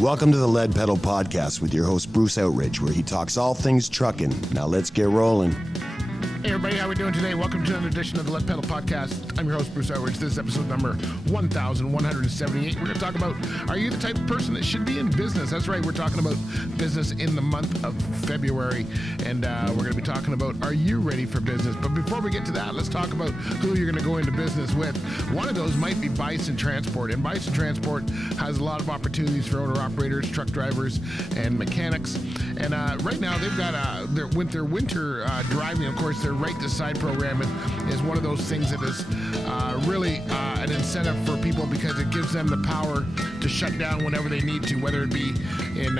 Welcome to the Lead Pedal Podcast with your host, Bruce Outridge, where he talks all things trucking. Now let's get rolling. Hey everybody, how we doing today? Welcome to another edition of the Lead Pedal Podcast. I'm your host, Bruce Outridge. This is episode number 1178. We're going to talk about, are you the type of person that should be in business? That's right, we're talking about business in the month of February. And we're going to be talking about, are you ready for business? But before we get to that, let's talk about who you're going to go into business with. One of those might be Bison Transport. And Bison Transport has a lot of opportunities for owner-operators, truck drivers, and mechanics. And right now, they've got their winter driving, of course, their Right to Side program is one of those things that is really an incentive for people because it gives them the power to shut down whenever they need to, whether it be in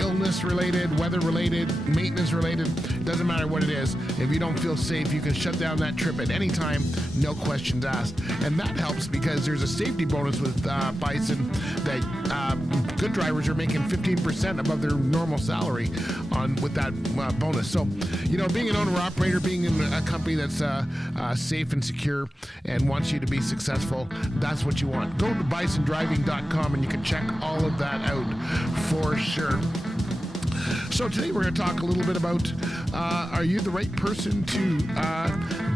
illness related, weather related, maintenance related. Doesn't matter what it is. If you don't feel safe, you can shut down that trip at any time, no questions asked. And that helps because there's a safety bonus with Bison that good drivers are making 15% above their normal salary with that bonus. So, being an owner-operator, being in a company that's safe and secure and wants you to be successful, that's what you want. Go to bisondriving.com and you can check all of that out for sure. So today we're going to talk a little bit about, are you the right person to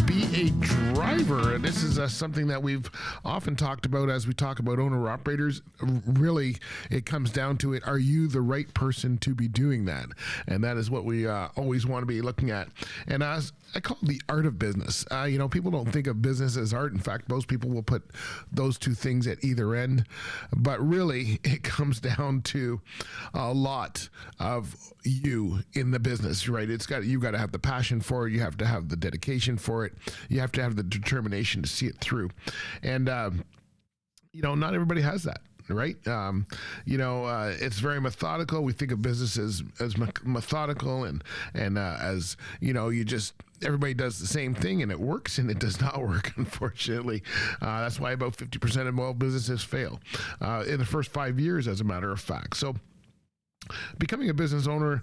be a driver? This is something that we've often talked about as we talk about owner-operators. Really, it comes down to it. Are you the right person to be doing that? And that is what we always want to be looking at. And as I call it the art of business. People don't think of business as art. In fact, most people will put those two things at either end. But really, it comes down to a lot of you in the business, right? You've got to have the passion for it. You have to have the dedication for it. You have to have the determination to see it through. And, not everybody has that. Right. It's very methodical. We think of business as methodical and as, everybody does the same thing and it works, and it does not work, unfortunately. That's why about 50% of all businesses fail in the first 5 years, as a matter of fact. So becoming a business owner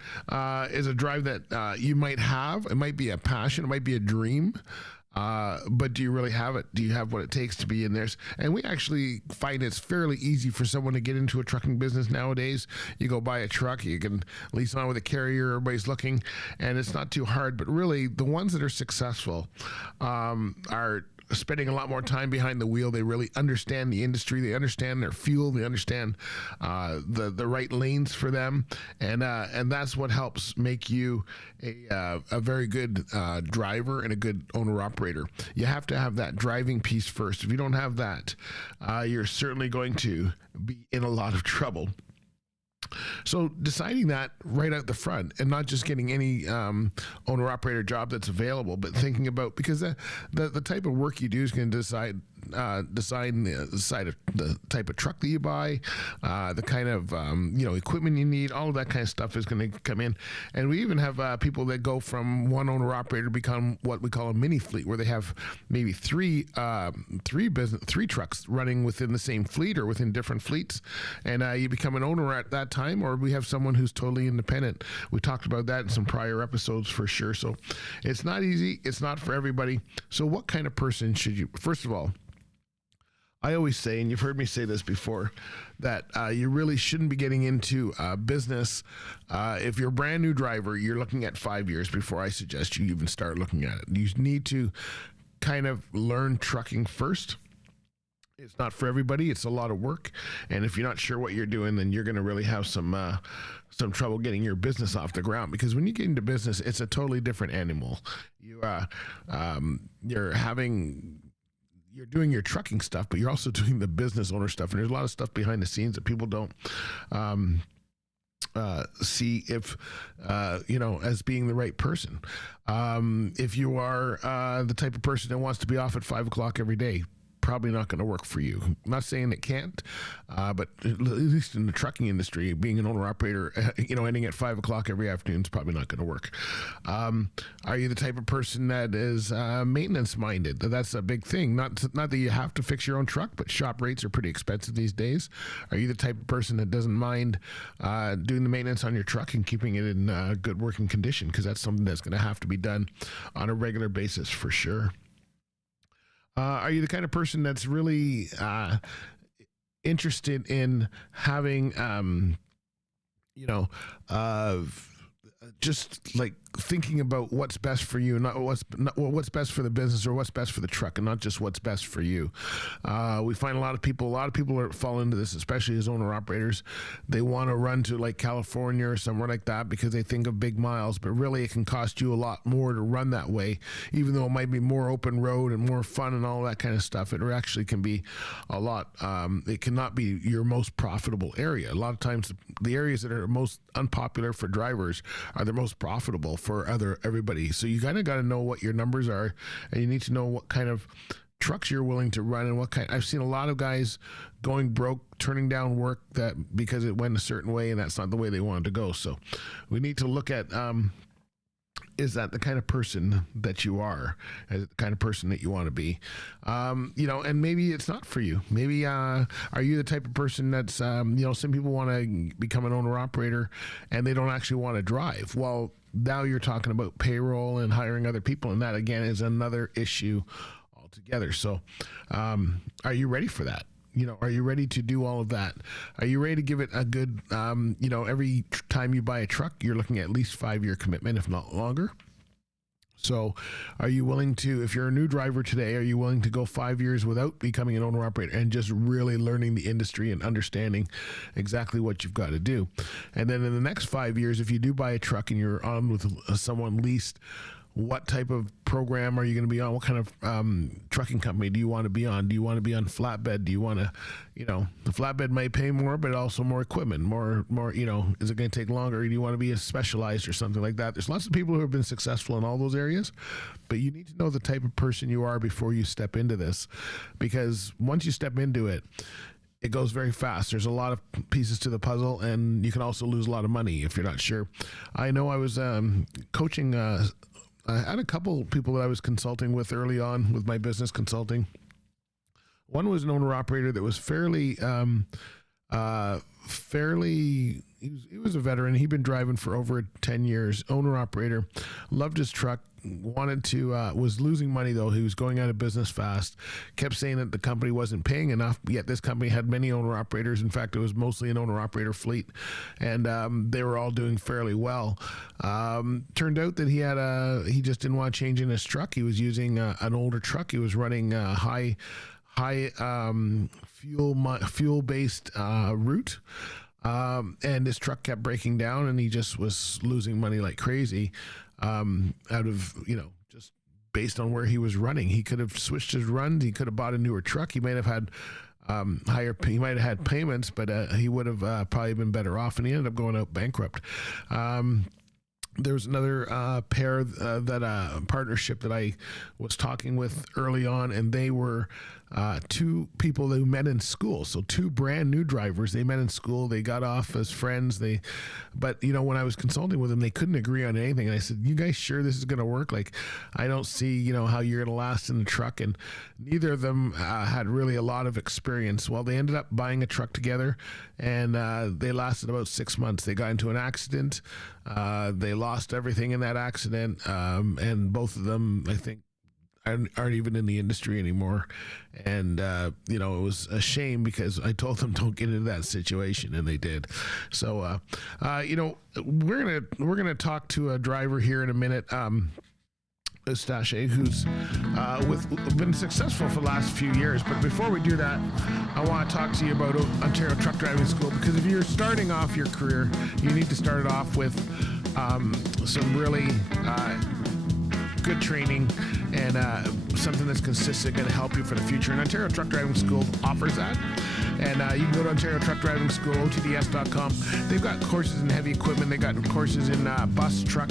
is a drive that you might have. It might be a passion. It might be a dream. But do you really have it? Do you have what it takes to be in there? And we actually find it's fairly easy for someone to get into a trucking business nowadays. You go buy a truck, you can lease on with a carrier, everybody's looking, and it's not too hard. But really, the ones that are successful are spending a lot more time behind the wheel. They really understand the industry. They understand their fuel. They understand the right lanes for them, and that's what helps make you a very good driver and a good owner operator. You have to have that driving piece first. If you don't have that, you're certainly going to be in a lot of trouble. So deciding that right out the front and not just getting any owner-operator job that's available, but thinking about, because the type of work you do is going to decide the type of truck that you buy, the kind of equipment you need. All of that kind of stuff is going to come in. And we even have people that go from one owner-operator to become what we call a mini fleet, where they have maybe three trucks running within the same fleet or within different fleets, and you become an owner at that time. Or we have someone who's totally independent. We talked about that in some prior episodes for sure. So it's not easy. It's not for everybody. So what kind of person should you, first of all, I always say, and you've heard me say this before, that you really shouldn't be getting into business. If you're a brand new driver, you're looking at 5 years before I suggest you even start looking at it. You need to kind of learn trucking first. It's not for everybody. It's a lot of work. And if you're not sure what you're doing, then you're going to really have some trouble getting your business off the ground, because when you get into business, it's a totally different animal. You're doing your trucking stuff, but you're also doing the business owner stuff. And there's a lot of stuff behind the scenes that people don't see as being the right person. If you are the type of person that wants to be off at 5 o'clock every day, probably not going to work for you. I'm not saying it can't, but at least in the trucking industry, being an owner-operator, ending at 5 o'clock every afternoon is probably not going to work. Are you the type of person that is maintenance-minded? That's a big thing. Not that you have to fix your own truck, but shop rates are pretty expensive these days. Are you the type of person that doesn't mind doing the maintenance on your truck and keeping it in good working condition? Because that's something that's going to have to be done on a regular basis for sure. Are you the kind of person that's really interested in having, just like thinking about what's best for you, not what's best for the business or what's best for the truck, and not just what's best for you. We find a lot of people are fall into this, especially as owner operators. They want to run to like California or somewhere like that because they think of big miles, but really it can cost you a lot more to run that way, even though it might be more open road and more fun and all that kind of stuff. It actually can be a lot. It cannot be your most profitable area. A lot of times the areas that are most unpopular for drivers are the most profitable for everybody. So you kind of got to know what your numbers are, and you need to know what kind of trucks you're willing to run and what kind. I've seen a lot of guys going broke, turning down work that because it went a certain way and that's not the way they wanted to go. So we need to look at, is that the kind of person that you are? Is it the kind of person that you want to be? And maybe it's not for you. Maybe are you the type of person that's, some people want to become an owner-operator and they don't actually want to drive. Well, now you're talking about payroll and hiring other people, and that, again, is another issue altogether. So are you ready for that? Are you ready to do all of that? Are you ready to give it a good, every time you buy a truck, you're looking at least 5-year commitment, if not longer. So are you willing to, if you're a new driver today, are you willing to go 5 years without becoming an owner operator and just really learning the industry and understanding exactly what you've got to do? And then in the next 5 years, if you do buy a truck and you're on with someone leased, what type of program are you going to be on? What kind of trucking company do you want to be on? Do you want to be on flatbed? Do you want to, the flatbed might pay more, but also more equipment, more, is it going to take longer? Do you want to be a specialized or something like that? There's lots of people who have been successful in all those areas, but you need to know the type of person you are before you step into this, because once you step into it, it goes very fast. There's a lot of pieces to the puzzle, and you can also lose a lot of money if you're not sure. I know I was coaching I had a couple people that I was consulting with early on with my business consulting. One was an owner operator that was fairly, he was a veteran. He'd been driving for over 10 years, owner operator, loved his truck, wanted to, was losing money though. He was going out of business fast, kept saying that the company wasn't paying enough, yet this company had many owner operators. In fact, it was mostly an owner operator fleet, and they were all doing fairly well. Turned out that he just didn't want to change in his truck. He was using an older truck. He was running high fuel based route. And his truck kept breaking down, and he just was losing money like crazy, out of, just based on where he was running. He could have switched his runs. He could have bought a newer truck. He might have had, he might have had payments, but he would have probably been better off, and he ended up going out bankrupt. There was another partnership that I was talking with early on, and they were two people who met in school. So two brand new drivers. They met in school. They got off as friends. But when I was consulting with them, they couldn't agree on anything. And I said, "You guys sure this is going to work? Like, I don't see, how you're going to last in the truck." And neither of them had really a lot of experience. Well, they ended up buying a truck together, and they lasted about 6 months. They got into an accident. They lost everything in that accident, and both of them, I think, aren't even in the industry anymore. And it was a shame, because I told them don't get into that situation, and they did. So we're gonna talk to a driver here in a minute, Eustache, who's been successful for the last few years. But before we do that, I want to talk to you about Ontario Truck Driving School, because if you're starting off your career, you need to start it off with some really good training and something that's consistent, going to help you for the future. And Ontario Truck Driving School offers that. And you can go to Ontario Truck Driving School, OTDS.com. They've got courses in heavy equipment. They got courses in bus, truck,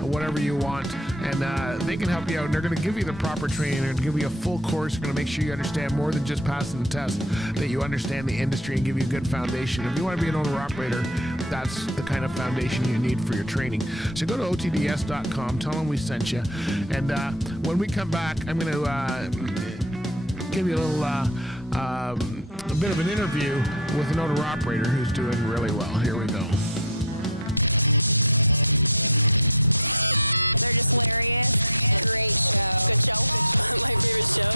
whatever you want. And they can help you out. And they're going to give you the proper training. They're going to give you a full course. They're going to make sure you understand more than just passing the test, that you understand the industry and give you a good foundation. If you want to be an owner-operator, that's the kind of foundation you need for your training. So go to OTDS.com. Tell them we sent you. And when we come back, I'm going to give you a little... a bit of an interview with an owner operator who's doing really well. Here we go. They're just hilarious. Great show. Good show. My favorite show.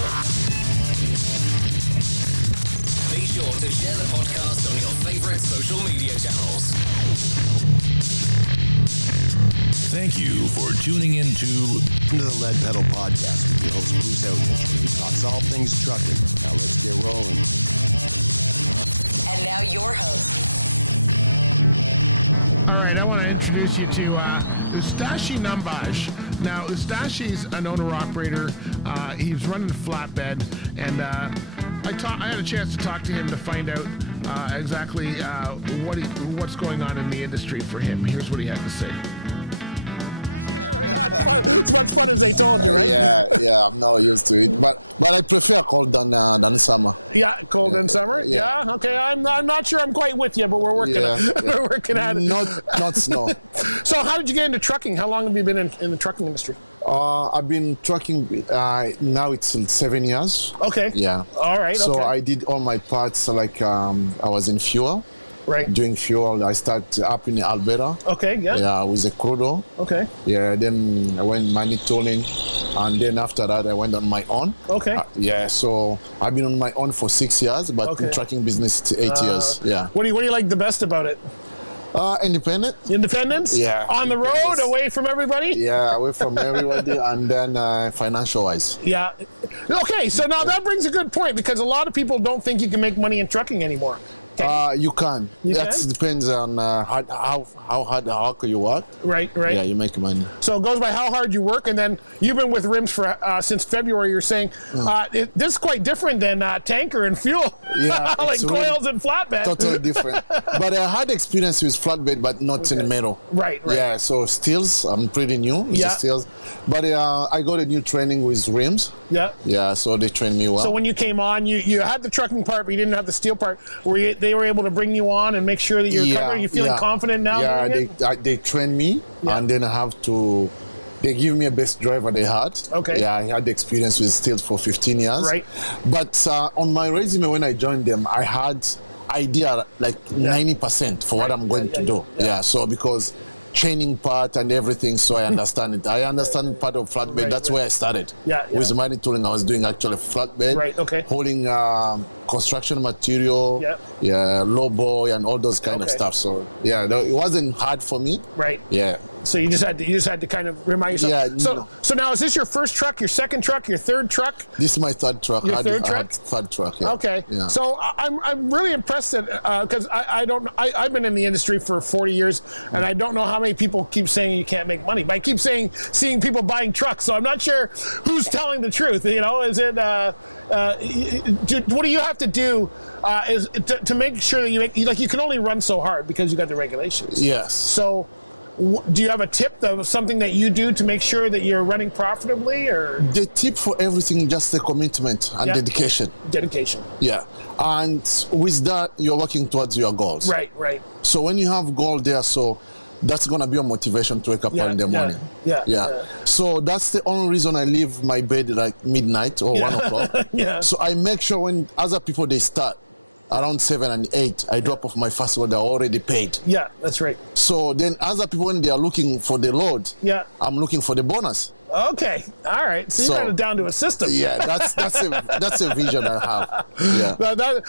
They show sure to share the podcast on your favorite social media channels. Thank you for tuning into The Lead Pedal Podcast with your host, Bruce Outridge, where he talks all things trucking. Now let's get rolling. And now your host. All right, I want to introduce you to Eustache Nambaje. Now, Eustache's an owner-operator. He's running flatbed, and I had a chance to talk to him to find out exactly what's going on in the industry for him. Here's what he had to say. Not fun. It's much fun as they told you, right? Yeah, I'm not used to it, but I prefer cold than summer. Yeah, cold in summer. Yeah. Okay, I'm not sure I'm quite with you, but we're working. We're working at it. Not snow. So, how did you get into trucking? How long have you been in the trucking industry? I've been trucking. Now it's 7 years. Okay. Yeah. All right. So okay. I did all my parts. Like I was in fuel. Right. Doing fuel. I started up in Alberta. Okay. Yeah. Yeah, with a crudo. Okay. Yeah. Then I went money tolling, and then after that I went on my own. Okay. Yeah. So I've been on my own for 6 years, but in trucking business it's 8 years. Yeah. What do you like the best about it? Independent. Independence? Yeah. On the road, away from everybody? Yeah, away from everybody, and then financial-wise. Yeah. Okay, so now that brings a good point, because a lot of people don't think you can make money in trucking anymore. You can. That depends on how hard you work. Right. Yeah, you make money. So it goes by how hard you work, and then you've been with Rims for since February. You're saying this is quite different than tanker and fuel. Yeah, like coils and flatbed. Totally different. But I had experience with flatbed, but not in the metal. Right. Yeah, so steels, I'm pretty new. Steels. But I got a new training with Rims. Yeah. Yeah, so they trained me well. So when you came on, you had the trucking part, but you didn't have the steel part. They were able to bring you on and make sure that you're covered. Are you feeling confident now? Yeah, they trained me, and then I have to. They give me a best driver they had. Okay. Yeah, I had the experience with steels for 15 years. Right. But on my resume when I joined them, I had idea like 90% for what I'm going to do. Yeah. So because training part and everything, so I understand it. I understand part of flatbed. That's where I started. Yeah. With money tooling, I was doing actually flatbed. Right. Okay. Holding construction material. Yeah. Low boy and all those kind of stuff. So yeah, it wasn't hard for me. Right. Yeah. So you just had to kind of remind yourself. Yeah. So now is this your first truck, your second truck, your third truck? This is my third truck. Your third truck? Third truck. Yeah. Okay. Yeah. So I'm really impressed that because I've been in the industry for 40 years, and I don't know how many people keep saying you can't make money. But I keep seeing people buying trucks, so I'm not sure who's telling the truth. You know, is it? What do you have to do? Is to make sure that you can only run so hard because you got the regulations. Yes. So. Do you have a tip of something that you do to make sure that you're running profitably, or the tip for everything? Just the commitment and dedication. Dedication. Yeah, and with that, you're working towards your goals. Right. So when you have goal there, so that's gonna be a motivation to wake up early in the morning. Yeah. So that's the only reason I leave my bed like midnight or 1 o'clock. Yeah. So I make sure when other people they start around 7 and 8, I drop off my first load. They're already paid. Yeah, that's right. So then other people, when they are looking for the load, I'm looking for the bonus. Okay, all right. So you got it down to a system. Yeah, that's a vision I have. Yeah,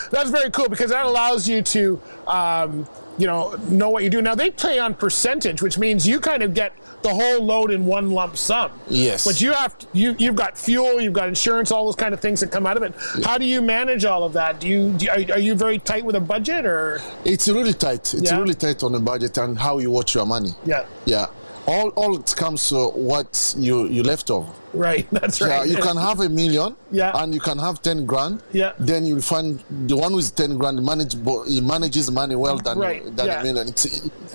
that's very cool, because that allows you to know what you do. Now they pay on percentage, which means you kind of get the whole load in one lump sum. Yes. But you've got fuel, you've got insurance, all those kind of things that come out of it. Yeah. How do you manage all of that? Are you very tight with a budget, or? It's really tight. It's really tight on the budget and how you watch your money. Yeah. Yeah. All it comes to what you left over. Right, that's right. Yeah, you can have $1 million, and you can have 10 grand. Yeah. Then you'll find the one with 10 grand he manages money well than $1 million.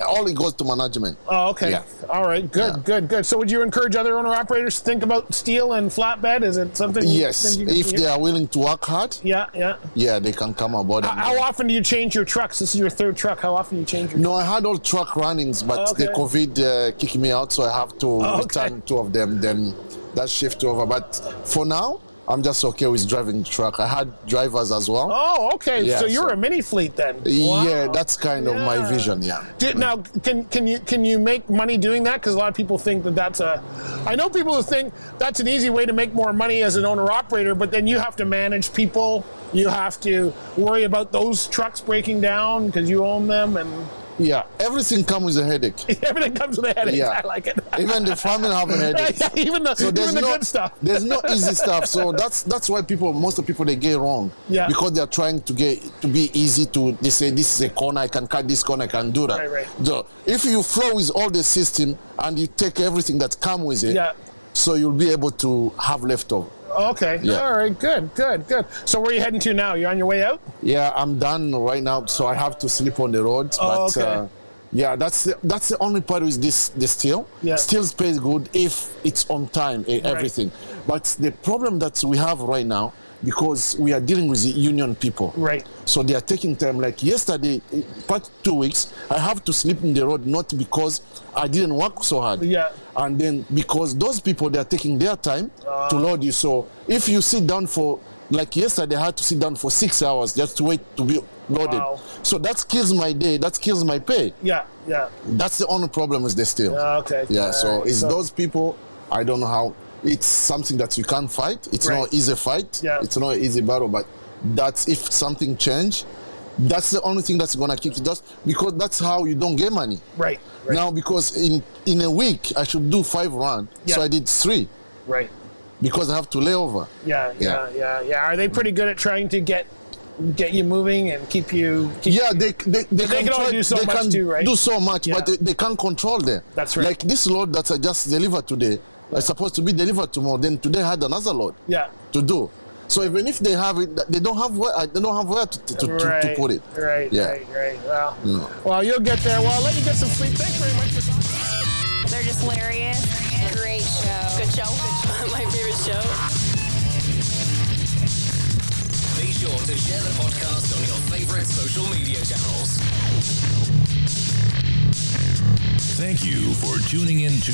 All it goes to management. Oh, okay. Yeah. All right. Good. So would you encourage other owner operators to think about steel and flatbed? Is it something? Yes, if they are willing to work hard. Yeah, they can come aboard. How often do you change your trucks? This is your third truck. How often do you change your trucks? No, I had all truck runnings, but the COVID kicked me out, so I have to return 2 of them. Then that shift over. But for now, I'm just okay with driving the truck. I had drivers as well. Oh, okay. Yeah, so you're a mini fleet then. Wow. Yeah, that's kind of my vision. Yeah. Now, can you make money doing that? Because a lot of people think that's I know people who think that's an easy way to make more money as an owner operator, but then you have to manage people you have to worry about those trucks breaking down because you own them, and Yeah, everything comes with a headache. everything comes with a headache. Yeah. I like it. Even the family have a headache. even the good stuff. There's no easy stuff. So that's why most of the people they get wrong. Yeah. Because they're trying to be easy they say this is a corner, I can cut this corner, I can do that. Right. So if you flow with all the system and you take everything that comes with it, Yeah. so you'll be able to have leftover. Okay. Yeah. All right. Good. So where are you heading to now? You're on your way out? Yeah, I'm done right now, so I have to sleep on the road. Oh, But okay. yeah, that's the only part with the steel. Yeah. Steel pays good if it's on time, everything. But the problem that we have right now, because we are dealing with the union people. Right. So they are taking time. Like yesterday, about 2 weeks, I have to sleep in the road, not because I didn't work so hard. Yeah. And then because those people, they are taking their time to load you. So if you sit down like yesterday, I had to sit down for 6 hours just to wait to be loaded. Wow. So that kills my day, that kills my pay. Yeah. That's the only problem with the steel. Okay. Yeah, All so right. it's those people, I don't know how. It's something that you can't fight. It's Right. not easy fight. Yeah. It's not an easy battle, but that's if something change, that's the only thing that's gonna kick it just because that's how you don't get money. Right. Now because in a week I should do 5 runs, so Yeah. I did 3 Right. because I have to lay over. Yeah. Are they pretty good at trying to get you moving and keep you? Yeah, they can only do so much too, right? Do so much, Yeah. but they can't control them. That's right. Like this load that I just delivered today, it's supposed to be delivered tomorrow. Then today I had another load Yeah. to do. So even if they have it, they don't have where to put it. Right. Yeah. Right. Well, you'll get there. Well, I'll let you get some sleep. Thanks very much for talking. They're just hilarious. Great show. Good show. My favorite show. Be sure to share the podcast on your favorite social media channels. Thank you for tuning into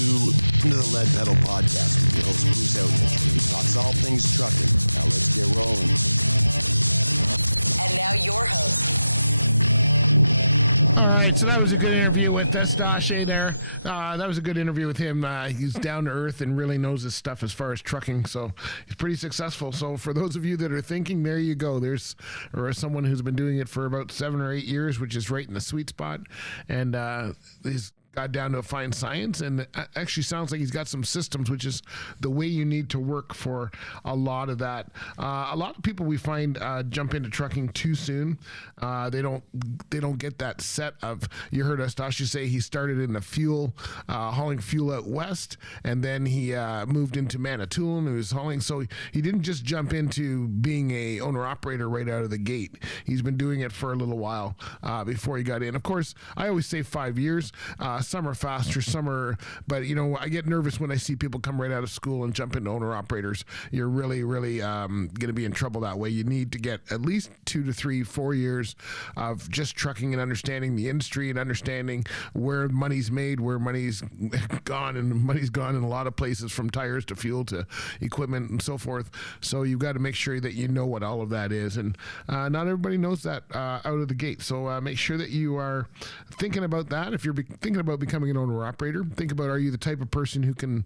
The Lead Pedal Podcast with your host, Bruce Outridge, where he talks all things trucking. Now let's get rolling. And now your host. All right, so that was a good interview with Eustache there. That was a good interview with him. He's down to earth and really knows his stuff as far as trucking, so he's pretty successful. So for those of you that are thinking, there you go. There's someone who's been doing it for about 7 or 8 years, which is right in the sweet spot, and he's got down to a fine science, and it actually sounds like he's got some systems, which is the way you need to work for a lot of that. A lot of people we find jump into trucking too soon. They don't get that set of. You heard Eustache say he started in the fuel, hauling fuel out west, and then he moved into Manitoulin. He was hauling, so he didn't just jump into being a owner operator right out of the gate. He's been doing it for a little while before he got in. Of course, I always say 5 years. Some are faster, some are, but I get nervous when I see people come right out of school and jump into owner operators. You're really going to be in trouble that way. You need to get at least 2 to 3, 4 years of just trucking and understanding the industry and understanding where money's made, where money's gone, and money's gone in a lot of places, from tires to fuel to equipment and so forth. So you've got to make sure that you know what all of that is, and not everybody knows that out of the gate. So make sure that you are thinking about that. If you're thinking about becoming an owner operator, think about, are you the type of person who can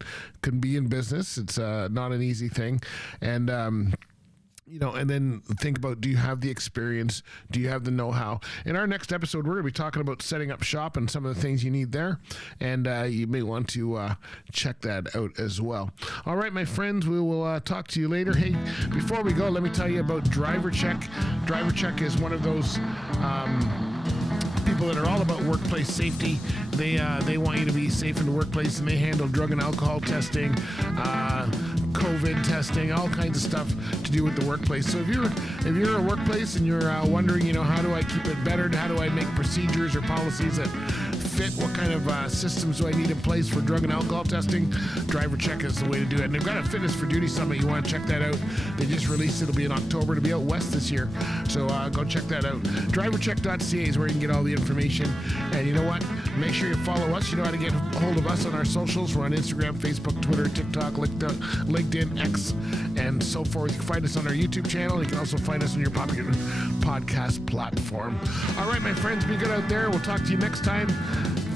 be in business? It's not an easy thing, and and then think about, do you have the experience? Do you have the know-how? In our next episode, we're going to be talking about setting up shop and some of the things you need there, and you may want to check that out as well. All right, my friends, we will talk to you later. Hey, before we go, let me tell you about Driver Check. Driver Check is one of those people that are all about workplace safety. They want you to be safe in the workplace, and they handle drug and alcohol testing, COVID testing, all kinds of stuff to do with the workplace. So if you're a workplace and you're wondering, how do I keep it better? How do I make procedures or policies that fit? What kind of systems do I need in place for drug and alcohol testing? Driver Check is the way to do it. And they've got a Fitness for Duty Summit. You want to check that out. They just released it. It'll be in October. It'll be out west this year. So go check that out. Drivercheck.ca is where you can get all the information. And you know what? Make sure you follow us. You know how to get a hold of us on our socials. We're on Instagram, Facebook, Twitter, TikTok, LinkedIn, X, and so forth. You can find us on our YouTube channel. You can also find us on your popular podcast platform. All right, my friends, be good out there. We'll talk to you next time.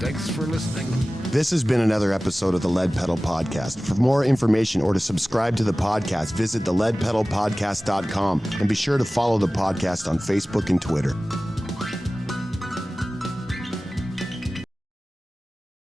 Thanks for listening. This has been another episode of the Lead Pedal Podcast. For more information or to subscribe to the podcast, visit theleadpedalpodcast.com and be sure to follow the podcast on Facebook and Twitter.